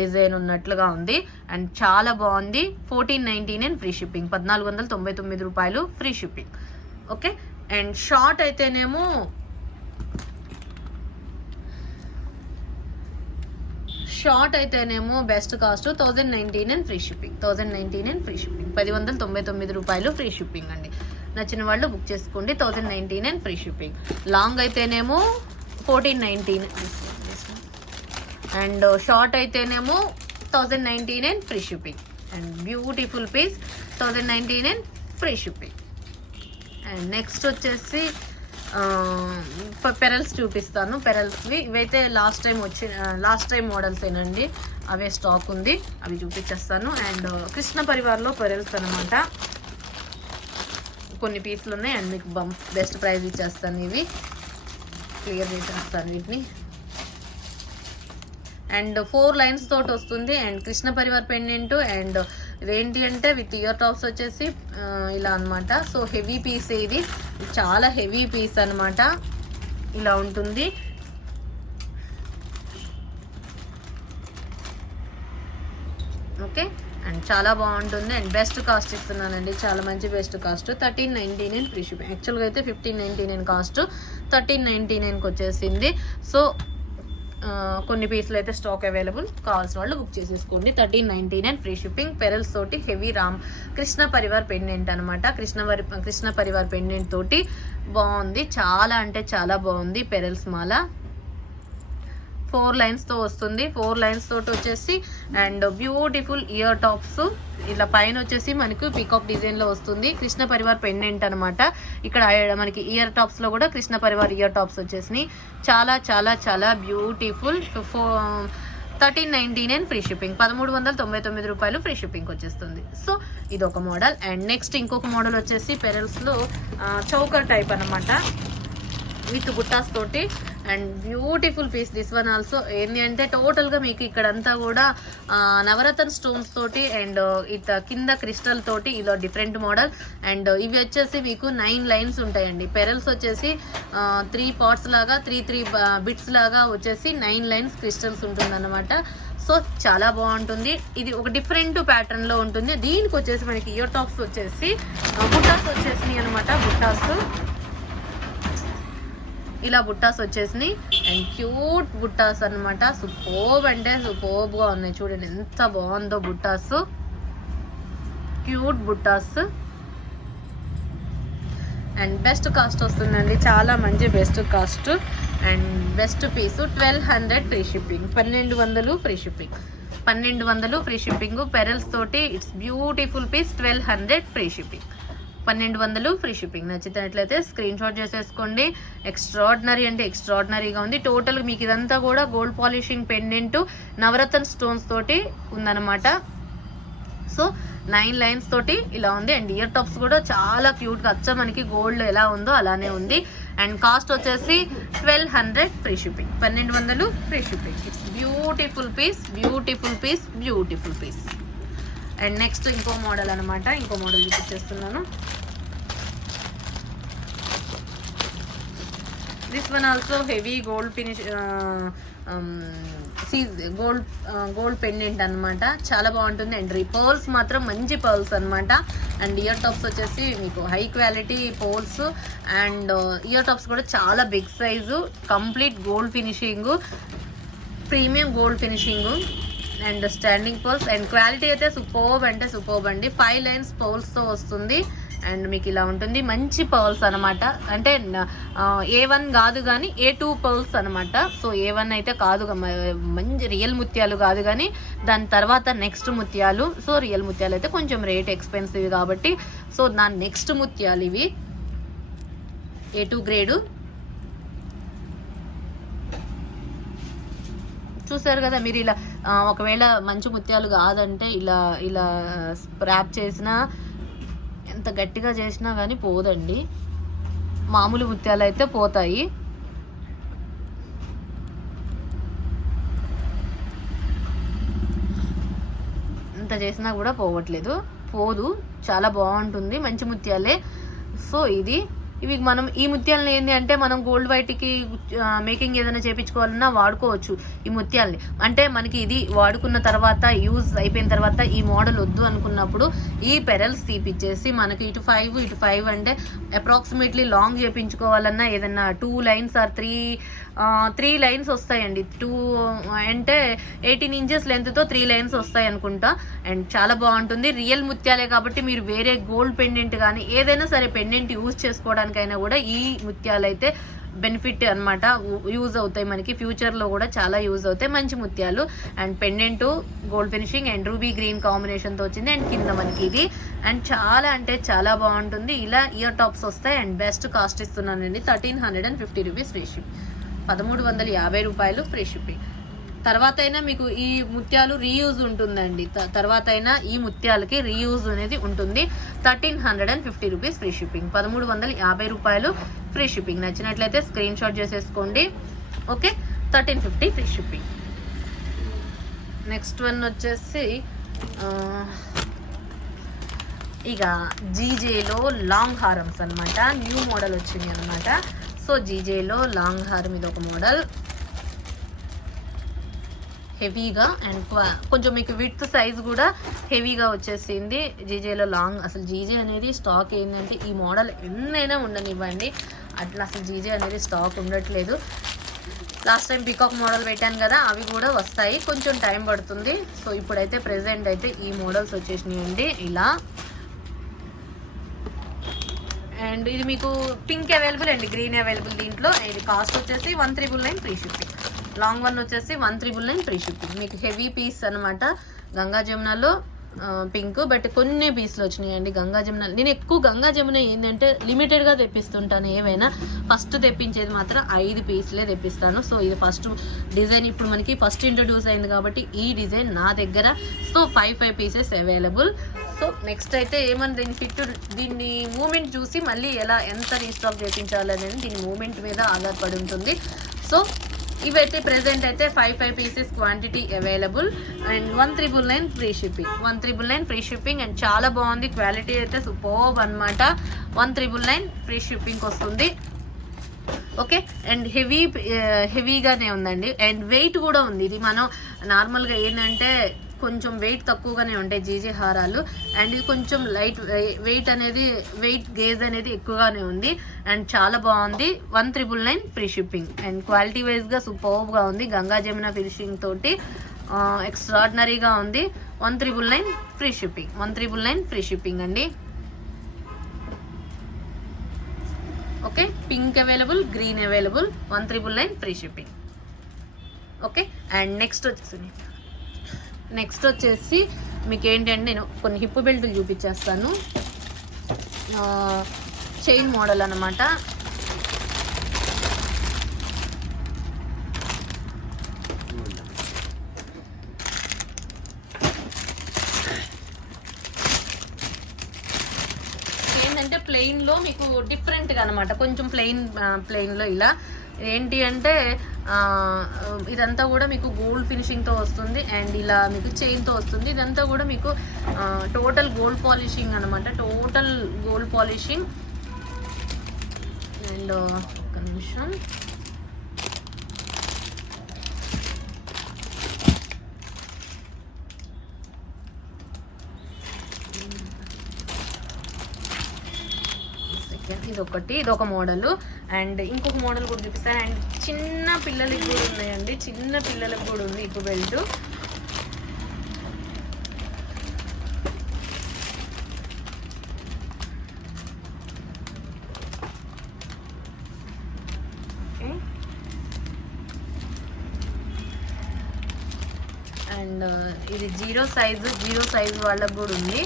డిజైన్ ఉన్నట్లుగా ఉంది. అండ్ చాలా బాగుంది. 1499 ఫ్రీ షిప్పింగ్, 1499 రూపాయలు free shipping. Okay, and short అయితేనేమో best cost 1099 free shipping, 1099 free shipping, 1199 రూపాయలు ఫ్రీ షిప్పింగ్ అండి. నచ్చిన వాళ్ళు బుక్ చేసుకోండి. 1099 ఫ్రీ షిప్పింగ్. లాంగ్ అయితేనేమో 1499 అండ్ షార్ట్ అయితేనేమో 1099 free shipping. And beautiful piece 1099 free shipping. And next వచ్చేసి పెరల్స్ చూపిస్తాను. పెరల్స్వి ఇవైతే లాస్ట్ టైం మోడల్స్ ఏనండి, అవే స్టాక్ ఉంది, అవి చూపించేస్తాను. అండ్ కృష్ణ పరివార్లో పెరల్స్ అనమాట. కొన్ని పీసులు ఉన్నాయి అండ్ మీకు బెస్ట్ ప్రైస్ ఇచ్చేస్తాను. ఇవి క్లియర్ చేసేస్తాను వీటిని. అండ్ 4 లైన్స్ తోటి వస్తుంది. And Krishna Parivar pendant. And ఇదేంటి అంటే విత్ ఇయర్ టాప్స్ వచ్చేసి ఇలా అనమాట. సో హెవీ పీస్, ఇది చాలా హెవీ పీస్ అనమాట. ఇలా ఉంటుంది. ఓకే, అండ్ చాలా బాగుంటుంది. అండ్ బెస్ట్ కాస్ట్ ఇస్తున్నానండి, చాలా మంచి బెస్ట్ కాస్ట్. 1399 free shipping. యాక్చువల్గా అయితే 1599 కాస్ట్, 1399కి వచ్చేసింది. సో కొన్ని పీసులు అయితే స్టాక్ అవైలబుల్, కావాల్సిన వాళ్ళు బుక్ చేసేసుకోండి. 1399 ఫ్రీ షిప్పింగ్. పెరల్స్ తోటి హెవీ కృష్ణ పరివార్ పెండెంట్ అనమాట. కృష్ణ పరివార్ పెండెంట్ తోటి బాగుంది, చాలా అంటే చాలా బాగుంది. పెరల్స్ మాల 4 లైన్స్తో వస్తుంది. 4 లైన్స్ తోటి వచ్చేసి అండ్ బ్యూటిఫుల్ ఇయర్ టాప్స్. ఇలా పైన వచ్చేసి మనకు పీకాక్ డిజైన్లో వస్తుంది. కృష్ణ పరివార్ పెండెంట్ అనమాట. ఇక్కడ మనకి ఇయర్ టాప్స్లో కూడా కృష్ణ పరివార్ ఇయర్ టాప్స్ వచ్చేసినాయి. చాలా చాలా చాలా బ్యూటిఫుల్. 1399 ఫ్రీ షిప్పింగ్, 1399 రూపాయలు ఫ్రీ షిప్పింగ్ వచ్చేస్తుంది. సో ఇది ఒక మోడల్. అండ్ నెక్స్ట్ ఇంకొక మోడల్ వచ్చేసి పెరల్స్లో చౌకర్ టైప్ అనమాట, విత్ బుట్టాస్ తోటి and beautiful piece this one also. ఏంటి అంటే టోటల్గా మీకు ఇక్కడంతా కూడా నవరత్న స్టోన్స్ తోటి అండ్ కింద క్రిస్టల్ తోటి ఇలా డిఫరెంట్ మోడల్. అండ్ ఇవి వచ్చేసి మీకు 9 లైన్స్ ఉంటాయండి. పెరల్స్ వచ్చేసి 3 పార్ట్స్ లాగా 3 బిట్స్ లాగా వచ్చేసి 9 లైన్స్ క్రిస్టల్స్ ఉంటుందన్నమాట. సో చాలా బాగుంటుంది. ఇది ఒక డిఫరెంట్ ప్యాటర్న్ లో ఉంటుంది. దీనికి వచ్చేసి మనకి ఇయర్ టాప్స్ వచ్చేసి బుట్టాస్ వచ్చేసినాయి అనమాట. బుట్టాస్ ఇలా బుట్టాస్ వచ్చేసినాయి అండ్ క్యూట్ బుట్టాస్ అనమాట. సూపర్బ్ అంటే సూపర్బ్ గా ఉన్నాయి. చూడండి ఎంత బాగుందో బుట్టాస్, క్యూట్ బుట్టాస్. అండ్ బెస్ట్ కాస్ట్ వస్తుందండి, చాలా మంచి best cost. And best piece 1200 free shipping. 1200 free shipping. 1200 free shipping pearls తోటి. It's beautiful piece. 1200 free shipping. 1200 free shipping. నచ్చినట్లయితే స్క్రీన్ షాట్ చేసేసుకోండి. ఎక్స్ట్రాడినరీ అంటే ఎక్స్ట్రాడినరీగా ఉంది. టోటల్ మీకు ఇదంతా కూడా గోల్డ్ పాలిషింగ్ పెండెంట్ నవరత్న స్టోన్స్ తోటి ఉందన్నమాట. సో 9 లైన్స్ తోటి ఇలా ఉంది. అండ్ ఇయర్ టాప్స్ కూడా చాలా క్యూట్గా అచ్చ మనకి గోల్డ్ ఎలా ఉందో అలానే ఉంది. అండ్ కాస్ట్ వచ్చేసి 1200 free shipping. 1200 free shipping. It's beautiful piece, beautiful piece, beautiful piece. And next ఇంకో మోడల్ అనమాట. ఇంకో మోడల్ చూపించేస్తున్నాను. This one also heavy gold finish gold pendant అనమాట. చాలా బాగుంటుంది. అండ్ పర్ల్స్ మాత్రం మంచి పర్ల్స్ అనమాట. అండ్ ఇయర్ టాప్స్ వచ్చేసి మీకు high quality pearls. And ear tops కూడా చాలా big size, complete gold finishing, premium gold finishing and standing pearls. And quality అయితే సూపర్బ్ అంటే సూపర్బ్ అండి. 5 లైన్స్ పర్ల్స్తో వస్తుంది. అండ్ మీకు ఇలా ఉంటుంది. మంచి పర్ల్స్ అనమాట. అంటే A1 కాదు కానీ A2 పర్ల్స్ అనమాట. సో A1 అయితే కాదు, మంచి రియల్ ముత్యాలు కాదు కానీ దాని తర్వాత నెక్స్ట్ ముత్యాలు. సో రియల్ ముత్యాలు అయితే కొంచెం రేట్ ఎక్స్పెన్సివ్ కాబట్టి సో దాని నెక్స్ట్ ముత్యాలు ఇవి A2 గ్రేడు. చూసారు కదా మీరు. ఇలా ఒకవేళ మంచి ముత్యాలు కాదంటే ఇలా ఇలా స్క్రాప్ చేసినా ఎంత గట్టిగా చేసినా కానీ పోదండి. మామూలు ముత్యాలు అయితే పోతాయి. ఎంత చేసినా కూడా పోవట్లేదు, పోదు. చాలా బాగుంటుంది, మంచి ముత్యాలే. సో ఇవి మనం ఈ ముత్యాలని ఏంటి అంటే మనం గోల్డ్ వైట్కి మేకింగ్ ఏదైనా చేయించుకోవాలన్నా వాడుకోవచ్చు ఈ ముత్యాలని. అంటే మనకి ఇది వాడుకున్న తర్వాత యూజ్ అయిపోయిన తర్వాత ఈ మోడల్ వద్దు అనుకున్నప్పుడు ఈ పెరల్స్ తీపిచ్చేసి మనకి ఇటు 5 అంటే అప్రాక్సిమేట్లీ లాంగ్ చేయించుకోవాలన్నా ఏదన్నా 2 లైన్స్ ఆర్ 3 లైన్స్ వస్తాయండి. 2 అంటే 18 ఇంచెస్ లెంత్తో 3 లైన్స్ వస్తాయి అనుకుంటా. అండ్ చాలా బాగుంటుంది. రియల్ ముత్యాలే కాబట్టి మీరు వేరే గోల్డ్ పెండెంట్ కానీ ఏదైనా సరే పెండెంట్ యూజ్ చేసుకోవడానికైనా కూడా ఈ ముత్యాలు అయితే బెనిఫిట్ అనమాట, యూజ్ అవుతాయి మనకి. ఫ్యూచర్లో కూడా చాలా యూజ్ అవుతాయి. మంచి ముత్యాలు. And pendant gold finishing and ruby green కాంబినేషన్తో వచ్చింది. అండ్ కింద మనకి ఇది. అండ్ చాలా అంటే చాలా బాగుంటుంది. ఇలా ఇయర్ టాప్స్ వస్తాయి. అండ్ బెస్ట్ కాస్ట్ ఇస్తున్నానండి 1350 రూపీస్ ఫ్రీ షిప్. 1350 రూపాయలు ఫ్రీ షిప్పింగ్. తర్వాత అయినా మీకు ఈ ముత్యాలు రీయూజ్ ఉంటుందండి. తర్వాత అయినా ఈ ముత్యాలకి రీయూజ్ అనేది ఉంటుంది. 1350 రూపీస్ ఫ్రీ షిప్పింగ్. 1350 రూపాయలు ఫ్రీ షిప్పింగ్. నచ్చినట్లయితే స్క్రీన్ షాట్ చేసేసుకోండి. Okay, 1350 free shipping. Next one వచ్చేసి ఇక జీజేలో లాంగ్ హారమ్స్ అనమాట. న్యూ మోడల్ వచ్చింది అనమాట. సో జీజేలో లాంగ్ హారం ఇది ఒక మోడల్. హెవీగా అండ్ కొంచెం మీకు విడ్త్ సైజ్ కూడా హెవీగా వచ్చేసింది జీజేలో లాంగ్. అసలు జీజే అనేది స్టాక్ ఏంటంటే ఈ మోడల్ ఎన్నైనా ఉండనివ్వండి, అట్లా అసలు జీజే అనేది స్టాక్ ఉండట్లేదు. లాస్ట్ టైం పీకాక్ మోడల్ పెట్టాను కదా, అవి కూడా వస్తాయి, కొంచెం టైం పడుతుంది. సో ఇప్పుడైతే ప్రెజెంట్ అయితే ఈ మోడల్స్ వచ్చేసినాయండి ఇలా. అండ్ ఇది మీకు pink available and green available దీంట్లో. ఇది కాస్ట్ వచ్చేసి 1399 ఫ్రీ షిప్పింగ్. లాంగ్ వన్ వచ్చేసి 1399 ఫ్రీ షిప్పింగ్. మీకు హెవీ పీస్ అనమాట. గంగా జమునాలో పింక్, బట్ కొన్ని పీస్లు వచ్చినాయండి గంగా జమున. నేను ఎక్కువ గంగా జమున ఏంటంటే లిమిటెడ్గా తెప్పిస్తుంటాను. ఏవైనా ఫస్ట్ తెప్పించేది మాత్రం 5 పీస్లే తెప్పిస్తాను. సో ఇది ఫస్ట్ డిజైన్, ఇప్పుడు మనకి ఫస్ట్ ఇంట్రడ్యూస్ అయింది కాబట్టి ఈ డిజైన్ నా దగ్గర. So 5 pieces available. So next అయితే ఏమన్నా దీని ఫిట్, దీన్ని మూమెంట్ చూసి మళ్ళీ ఎంత రీస్టాక్ చేయించాలనేది దీని మూమెంట్ మీద ఆధారపడి ఉంటుంది. సో ఇవైతే ప్రెసెంట్ అయితే 5 pieces quantity available and 1,999 free shipping, 1,999 free shipping. And చాలా బాగుంది, క్వాలిటీ అయితే సూపర్బ్ అనమాట. 1,999 ఫ్రీ షిప్పింగ్ వస్తుంది. ఓకే, అండ్ హెవీగానే ఉందండి. అండ్ వెయిట్ కూడా ఉంది. ఇది మనం నార్మల్గా ఏంటంటే కొంచెం వెయిట్ తక్కువగానే ఉంటాయి జీజే హారాలు, అండ్ ఇది కొంచెం లైట్ వెయిట్ గేజ్ అనేది ఎక్కువగానే ఉంది. అండ్ చాలా బాగుంది. 1,999 ఫ్రీ షిప్పింగ్. అండ్ క్వాలిటీ వైజ్గా సూపర్గా ఉంది. గంగా జమున ఫినిషింగ్ తోటి ఎక్స్ట్రాడినరీగా ఉంది. 1,999 ఫ్రీ షిప్పింగ్, 1,999 ఫ్రీ షిప్పింగ్ అండి. Okay, pink available, green available, 1,999 free shipping. Okay, and next వచ్చేసి మీకు ఏంటంటే నేను కొన్ని హిప్ బెల్ట్లు చూపించేస్తాను. చైన్ మోడల్ అన్నమాట. ఏంటంటే ప్లెయిన్లో మీకు డిఫరెంట్గా అనమాట, కొంచెం ప్లెయిన్లో ఇలా ఏంటి అంటే ఇదంతా కూడా మీకు గోల్డ్ ఫినిషింగ్తో వస్తుంది. అండ్ ఇలా మీకు చైన్తో వస్తుంది. ఇదంతా కూడా మీకు టోటల్ గోల్డ్ పాలిషింగ్ అనమాట, టోటల్ గోల్డ్ పాలిషింగ్. అండ్ ఒక నిమిషం, ఇదొక మోడల్. అండ్ ఇంకొక మోడల్ కూడా చూపిస్తాను. అండ్ చిన్న పిల్లలకి కూడా ఉన్నాయండి, చిన్న పిల్లలకు కూడా ఉంది ఇప్పుడు బెల్ట్. అండ్ ఇది జీరో సైజ్ వాళ్ళకు కూడా ఉంది.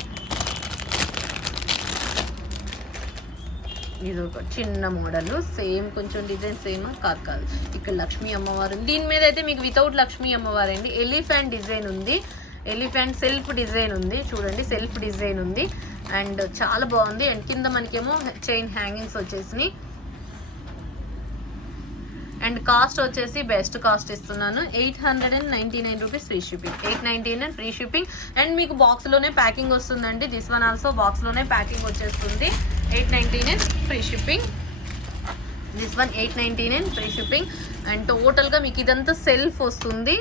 ఇది ఒక చిన్న మోడల్, సేమ్ కొంచెం డిజైన్ సేమ్ కాదు. ఇక్కడ లక్ష్మీ అమ్మవారు, దీని మీద అయితే మీకు వితౌట్ లక్ష్మీ అమ్మవారు అండి. ఎలిఫెంట్ డిజైన్ ఉంది, ఎలిఫెంట్ సెల్ఫ్ డిజైన్ ఉంది, చూడండి సెల్ఫ్ డిజైన్ ఉంది. అండ్ చాలా బాగుంది. అండ్ కింద మనకేమో చైన్ హ్యాంగింగ్స్ వచ్చేసినాయి. అండ్ కాస్ట్ వచ్చేసి బెస్ట్ కాస్ట్ ఇస్తున్నాను, 899 rupees free shipping, 899 free shipping. And మీకు బాక్స్లోనే ప్యాకింగ్ వస్తుందండి. దిస్ వన్ ఆల్సో బాక్స్లోనే ప్యాకింగ్ వచ్చేస్తుంది. 899 free shipping, this one 899 free shipping. And టోటల్గా మీకు ఇదంతా సెల్ఫ్ వస్తుంది.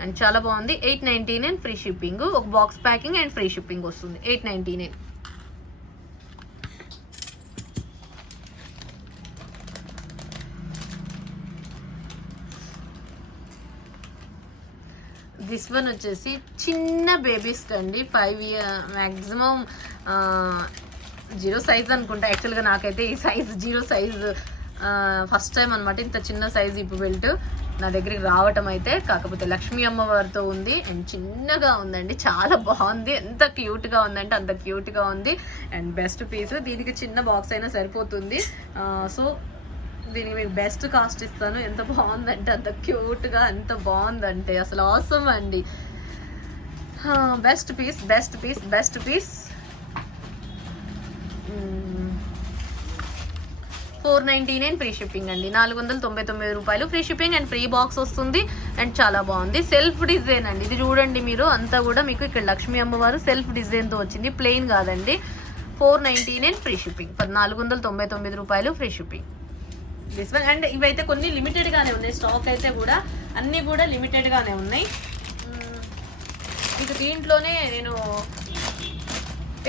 అండ్ చాలా బాగుంది. 899 ఫ్రీ షిప్పింగ్, ఒక box packing and free shipping వస్తుంది. 899. దిస్ వన్ వచ్చేసి చిన్న బేబీస్కి అండి, 5 years మ్యాక్సిమం 0 సైజ్ అనుకుంటా. యాక్చువల్గా నాకైతే ఈ సైజ్ 0 సైజ్ ఫస్ట్ టైం అనమాట. ఇంత చిన్న సైజ్ ఇప్పు బెల్ట్ నా దగ్గరికి రావటం అయితే. కాకపోతే లక్ష్మీ అమ్మవారితో ఉంది అండ్ చిన్నగా ఉందండి, చాలా బాగుంది. ఎంత క్యూట్గా ఉందంటే అంత క్యూట్గా ఉంది. అండ్ బెస్ట్ పీస్, దీనికి చిన్న బాక్స్ అయినా సరిపోతుంది. సో దీనికి మీకు బెస్ట్ కాస్ట్ ఇస్తాను. ఎంత బాగుందంటే అంత క్యూట్గా, ఎంత బాగుందంటే అసలు ఆసమ్ అండి. Best piece, best piece, best piece. 499 free shipping అండి, 499 రూపాయలు free shipping and free box వస్తుంది. అండ్ చాలా బాగుంది. సెల్ఫ్ డిజైన్ అండి, ఇది చూడండి మీరు. అంతా కూడా మీకు ఇక్కడ లక్ష్మీ అమ్మవారు సెల్ఫ్ డిజైన్తో వచ్చింది, ప్లెయిన్ కాదండి. 499 ఫ్రీ షిప్పింగ్, 499 రూపాయలు free shipping. This one. And ఇవైతే కొన్ని లిమిటెడ్గానే ఉన్నాయి, స్టాక్ అయితే కూడా అన్నీ కూడా లిమిటెడ్గానే ఉన్నాయి. ఇక దీంట్లోనే నేను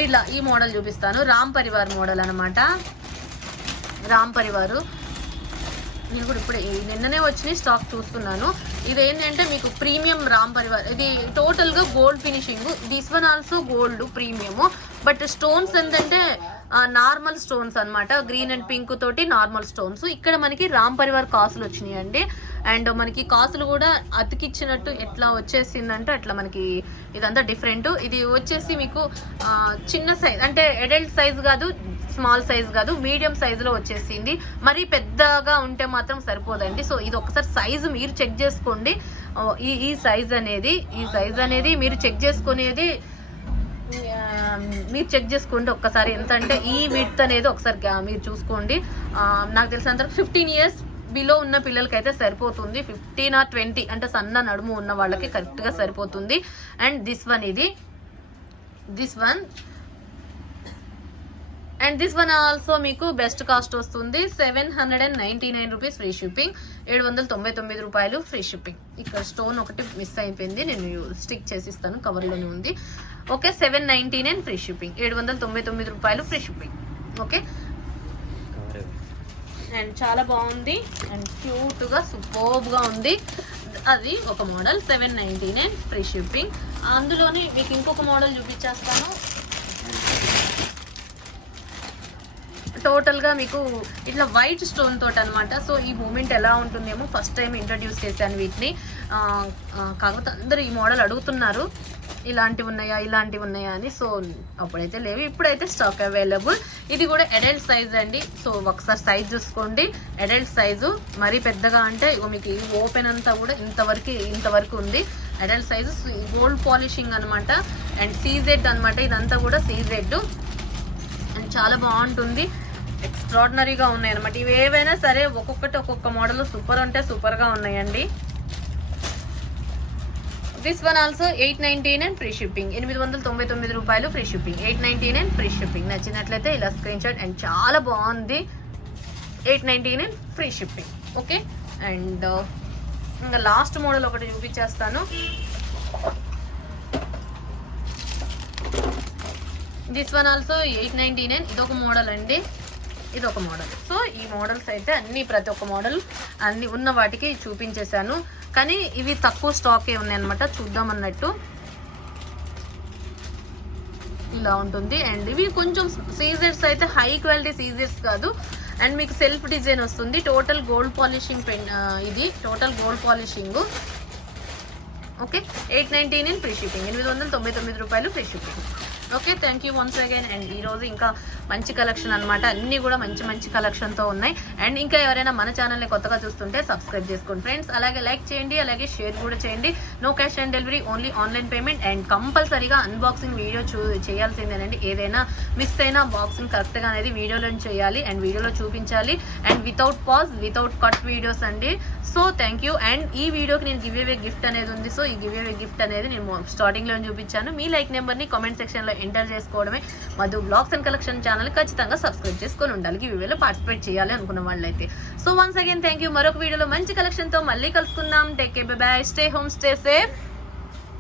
ఇలా ఈ మోడల్ చూపిస్తాను. రామ్ పరివార్ మోడల్ అనమాట. రామ్ పరివారు నేను కూడా ఇప్పుడు నిన్ననే వచ్చిన స్టాక్ చూస్తున్నాను. ఇది ఏంటంటే మీకు ప్రీమియం రామ్ పరివార్, ఇది టోటల్గా gold finishing. This one also gold premium. But stones ఏంటంటే నార్మల్ స్టోన్స్ అనమాట, గ్రీన్ అండ్ పింక్ తోటి నార్మల్ స్టోన్స్. ఇక్కడ మనకి రామ్ పరివార్ కాసులు వచ్చినాయండి. అండ్ మనకి కాసులు కూడా అతికిచ్చినట్టు ఎట్లా వచ్చేసిందంటే అట్లా మనకి ఇదంతా డిఫరెంట్. ఇది వచ్చేసి మీకు చిన్న సైజ్, అంటే అడల్ట్ సైజ్ కాదు, స్మాల్ సైజ్ కాదు, మీడియం సైజులో వచ్చేసింది. మరీ పెద్దగా ఉంటే మాత్రం సరిపోదండి. సో ఇది ఒకసారి సైజు మీరు చెక్ చేసుకోండి. ఈ సైజ్ అనేది మీరు చెక్ చేసుకునేది మీరు చెక్ చేసుకోండి ఒక్కసారి. ఎంత అంటే ఈ విడ్త్ అనేది ఒకసారి మీరు చూసుకోండి. నాకు తెలిసినంత 15 years బిలో ఉన్న పిల్లలకి అయితే సరిపోతుంది. 15 or 20 అంటే సన్న నడుము ఉన్న వాళ్ళకి కరెక్ట్గా సరిపోతుంది. అండ్ దిస్ వన్ ఆల్సో మీకు బెస్ట్ కాస్ట్ వస్తుంది 799 రూపీస్ ఫ్రీ షిప్పింగ్. 799 రూపాయలు ఫ్రీ షిప్పింగ్. ఇక్కడ స్టోన్ ఒకటి మిస్ అయిపోయింది, నేను స్టిక్ చేసిస్తాను, కవర్లోనే ఉంది. ఓకే, 799 ఫ్రీ షిప్పింగ్, 799 రూపాయలు ఫ్రీ షిప్పింగ్. ఓకే, అండ్ చాలా బాగుంది అండ్ క్యూట్గా సూపర్బ్గా ఉంది. అది ఒక మోడల్ 799 ఫ్రీ షిప్పింగ్. అందులోనే మీకు ఇంకొక మోడల్ చూపించేస్తాను. టోటల్గా మీకు ఇట్లా వైట్ స్టోన్ తోటి అనమాట. సో ఈ మూమెంట్ ఎలా ఉంటుందేమో ఫస్ట్ టైం ఇంట్రడ్యూస్ చేశాను వీటిని. కాకపోతే అందరూ ఈ మోడల్ అడుగుతున్నారు, ఇలాంటివి ఉన్నాయా అని. సో అప్పుడైతే లేవు, ఇప్పుడైతే స్టాక్ అవైలబుల్. ఇది కూడా అడల్ట్ సైజ్ అండి. సో ఒకసారి సైజ్ చూసుకోండి, అడల్ట్ సైజు. మరీ పెద్దగా అంటే మీకు ఓపెన్ అంతా కూడా ఇంతవరకు ఉంది. అడల్ట్ సైజు, గోల్డ్ పాలిషింగ్ అనమాట. అండ్ సీజెడ్ అనమాట, ఇదంతా కూడా సీజెడ్. అండ్ చాలా బాగుంటుంది, ఎక్స్ట్రాడినరీగా ఉన్నాయి అనమాట. ఇవి ఏవైనా సరే ఒక్కొక్క మోడల్ సూపర్ అంటే సూపర్గా ఉన్నాయండి. This one also 899 free shipping, 899 రూపాయలు ఫ్రీ షిప్పింగ్, 899 ఫ్రీ షిప్పింగ్. నచ్చినట్లయితే ఇలా స్క్రీన్ షాట్. అండ్ చాలా బాగుంది, 899 ఫ్రీ షిప్పింగ్. ఓకే, అండ్ ఇంకా లాస్ట్ మోడల్ ఒకటి చూపించేస్తాను. This one also 899. ఇదొక మోడల్ అండి, ఇదొక మోడల్. సో ఈ మోడల్స్ అయితే ప్రతి ఒక్క మోడల్ అన్ని ఉన్న వాటికి చూపించేశాను, కానీ ఇవి తక్కువ స్టాకే ఉన్నాయి అనమాట. చూద్దామన్నట్టు ఇలా ఉంటుంది. అండ్ ఇవి కొంచెం సీజర్స్ అయితే హై క్వాలిటీ సీజర్స్ కాదు. అండ్ మీకు సెల్ఫ్ డిజైన్ వస్తుంది. టోటల్ గోల్డ్ పాలిషింగ్ పెన్, ఇది total gold polishing. Okay, 899 free shipping, 899 రూపాయలు free shipping. Okay, thank you once again. And ఈరోజు ఇంకా మంచి కలెక్షన్ అనమాట, అన్నీ కూడా మంచి కలెక్షన్తో ఉన్నాయి. అండ్ ఇంకా ఎవరైనా మన ఛానల్ని కొత్తగా చూస్తుంటే సబ్స్క్రైబ్ చేసుకోండి ఫ్రెండ్స్. అలాగే లైక్ చేయండి, అలాగే షేర్ కూడా చేయండి. No cash on delivery, only online payment. And కంపల్సరీగా అన్బాక్సింగ్ వీడియో చేయాల్సిందేనండి. ఏదైనా మిస్ అయినా బాక్సింగ్ కరెక్ట్గా అనేది వీడియోలో చేయాలి అండ్ వీడియోలో చూపించాలి. And without pause, without cut videos అండి. So thank you. అండ్ ఈ వీడియోకి నేను గివ్ అవే గిఫ్ట్ అనేది ఉంది. సో ఈ గివ్ అవే గిఫ్ట్ అనేది నేను స్టార్టింగ్లో చూపించాను. మీ లైక్ నెంబర్ని కామెంట్ సెక్షన్లో ఎంటర్ చేసుకోవడమే. Madhu blogs and collection channel ఖచ్చితంగా సబ్స్క్రైబ్ చేసుకొని ఉండాలి, గివ్ అవేలో పార్టిసిపేట్ చేయాలి అనుకున్న వాళ్ళైతే. So once again thank you. మరొక వీడియోలో మంచి కలెక్షన్తో మళ్ళీ కలుసుకుందాం. Take care, bye bye, stay home, stay safe.